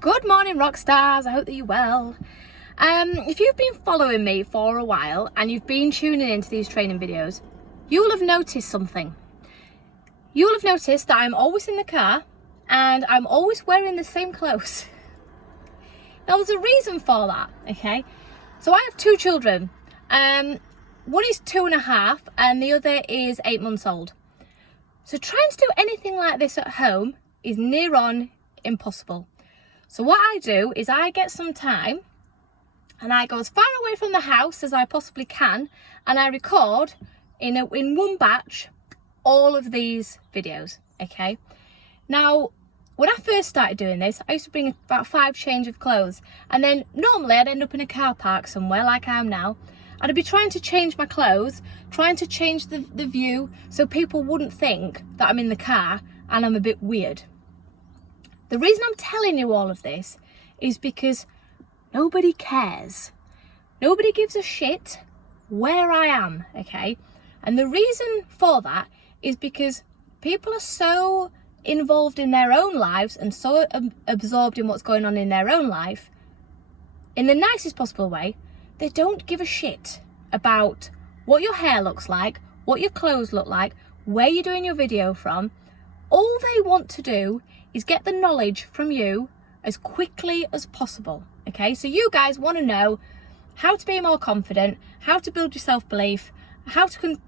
Good morning, rock stars. I hope that you're well. If you've been following me for a while and you've been tuning into these training videos, you'll have noticed something. You'll have noticed that I'm always in the car and I'm always wearing the same clothes. Now, there's a reason for that, okay? So I have two children. One is 2.5 and the other is 8 months old. So trying to do anything like this at home is near on impossible. So what I do is I get some time and I go as far away from the house as I possibly can, and I record in one batch all of these videos, okay? Now, when I first started doing this, I used to bring about 5 change of clothes, and then normally I'd end up in a car park somewhere like I am now, and I'd be trying to change my clothes, trying to change the view so people wouldn't think that I'm in the car and I'm a bit weird. The reason I'm telling you all of this is because nobody cares. Nobody gives a shit where I am, okay? And the reason for that is because people are so involved in their own lives and so absorbed in what's going on in their own life, in the nicest possible way, they don't give a shit about what your hair looks like, what your clothes look like, where you're doing your video from. All they want to do is get the knowledge from you as quickly as possible, okay? So you guys want to know how to be more confident, how to build your self-belief, how to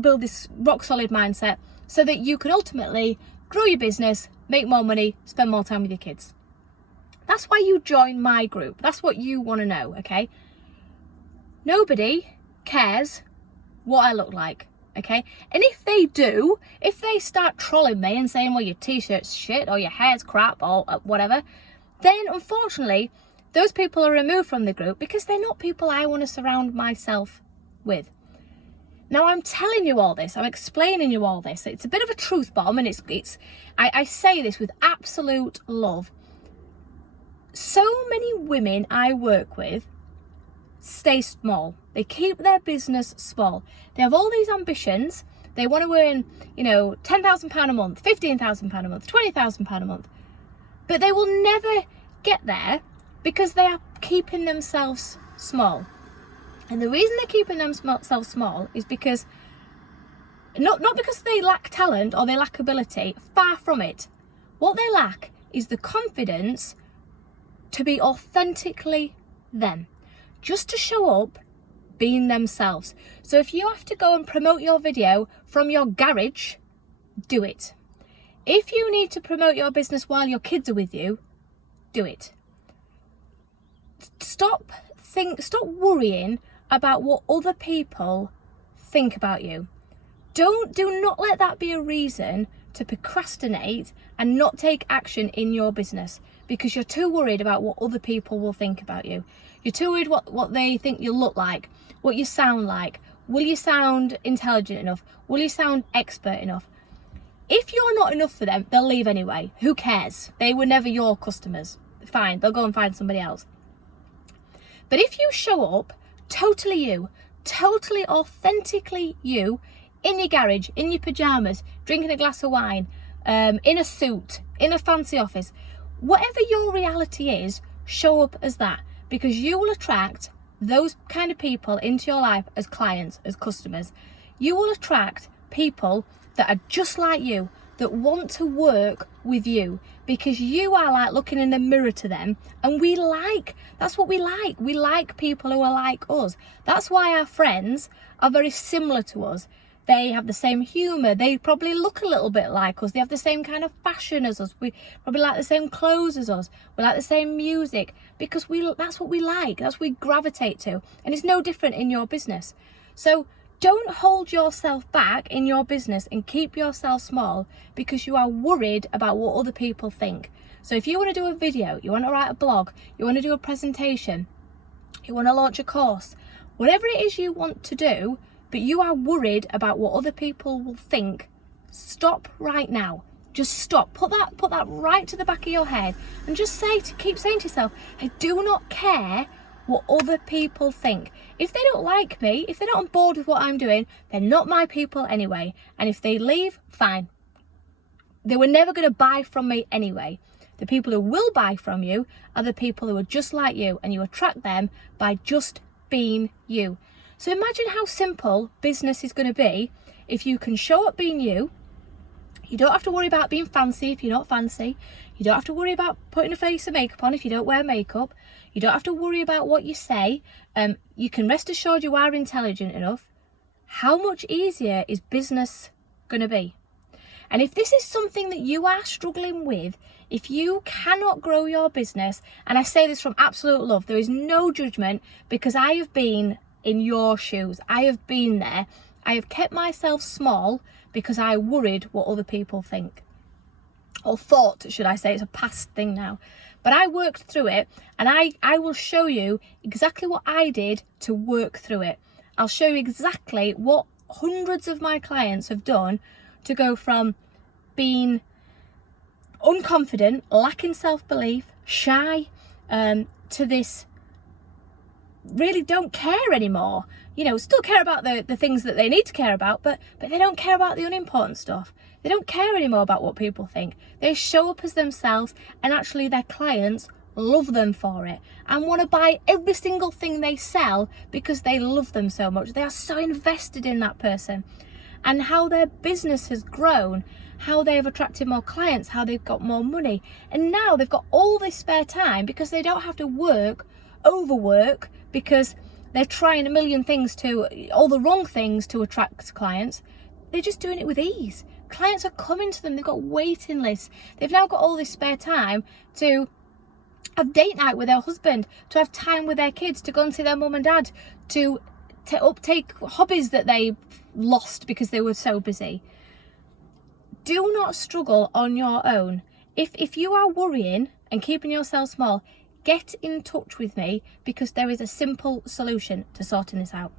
build this rock-solid mindset so that you can ultimately grow your business, make more money, spend more time with your kids. That's why you join my group. That's what you want to know, okay? Nobody cares what I look like. Okay, and if they do, if they start trolling me and saying, well, your t-shirt's shit or your hair's crap or whatever, then unfortunately, those people are removed from the group because they're not people I want to surround myself with. Now, I'm telling you all this, I'm explaining you all this. It's a bit of a truth bomb, and I say this with absolute love. So many women I work with stay small. They keep their business small. They have all these ambitions. They want to earn, £10,000 a month, £15,000 a month, £20,000 a month. But they will never get there because they are keeping themselves small. And the reason they're keeping themselves small is because, not because they lack talent or they lack ability, far from it. What they lack is the confidence to be authentically them. Just to show up being themselves. So if you have to go and promote your video from your garage, do it. If you need to promote your business while your kids are with you, do it. Stop worrying about what other people think about you. Do not let that be a reason to procrastinate and not take action in your business because you're too worried about what other people will think about you. You're too worried what they think you look like, what you sound like. Will you sound intelligent enough? Will you sound expert enough? If you're not enough for them, they'll leave anyway. Who cares? They were never your customers. Fine, they'll go and find somebody else. But if you show up totally you, totally authentically you, in your garage, in your pajamas, drinking a glass of wine, in a suit, in a fancy office, whatever your reality is, show up as that, because you will attract those kind of people into your life as clients, as customers. You will attract people that are just like you, that want to work with you, because you are like looking in the mirror to them, and that's what we like. We like people who are like us. That's why our friends are very similar to us. They have the same humour. They probably look a little bit like us. They have the same kind of fashion as us. We probably like the same clothes as us. We like the same music because that's what we like. That's what we gravitate to. And it's no different in your business. So don't hold yourself back in your business and keep yourself small because you are worried about what other people think. So if you want to do a video, you want to write a blog, you want to do a presentation, you want to launch a course, whatever it is you want to do, but you are worried about what other people will think, stop right now. Just stop. Put that right to the back of your head and just keep saying to yourself, I do not care what other people think. If they don't like me, if they're not on board with what I'm doing, they're not my people anyway. And if they leave, fine. They were never going to buy from me anyway. The people who will buy from you are the people who are just like you, and you attract them by just being you. So imagine how simple business is going to be if you can show up being you. You don't have to worry about being fancy if you're not fancy. You don't have to worry about putting a face of makeup on if you don't wear makeup. You don't have to worry about what you say. You can rest assured you are intelligent enough. How much easier is business going to be? And if this is something that you are struggling with, if you cannot grow your business, and I say this from absolute love, there is no judgment, because I have been in your shoes. I have been there. I have kept myself small because I worried what other people think. Or thought, should I say. It's a past thing now. But I worked through it, and I will show you exactly what I did to work through it. I'll show you exactly what hundreds of my clients have done to go from being unconfident, lacking self-belief, shy, to this really don't care anymore. You know, still care about the things that they need to care about, but they don't care about the unimportant stuff. They don't care anymore about what people think. They show up as themselves, and actually their clients love them for it and want to buy every single thing they sell because they love them so much. They are so invested in that person, and how their business has grown, how they have attracted more clients, how they've got more money, and now they've got all this spare time because they don't have to overwork, because they're trying a million things, all the wrong things to attract clients. They're just doing it with ease. Clients are coming to them. They've got waiting lists. They've now got all this spare time to have date night with their husband, to have time with their kids, to go and see their mum and dad, to uptake hobbies that they lost because they were so busy. Do not struggle on your own. If you are worrying and keeping yourself small, get in touch with me, because there is a simple solution to sorting this out.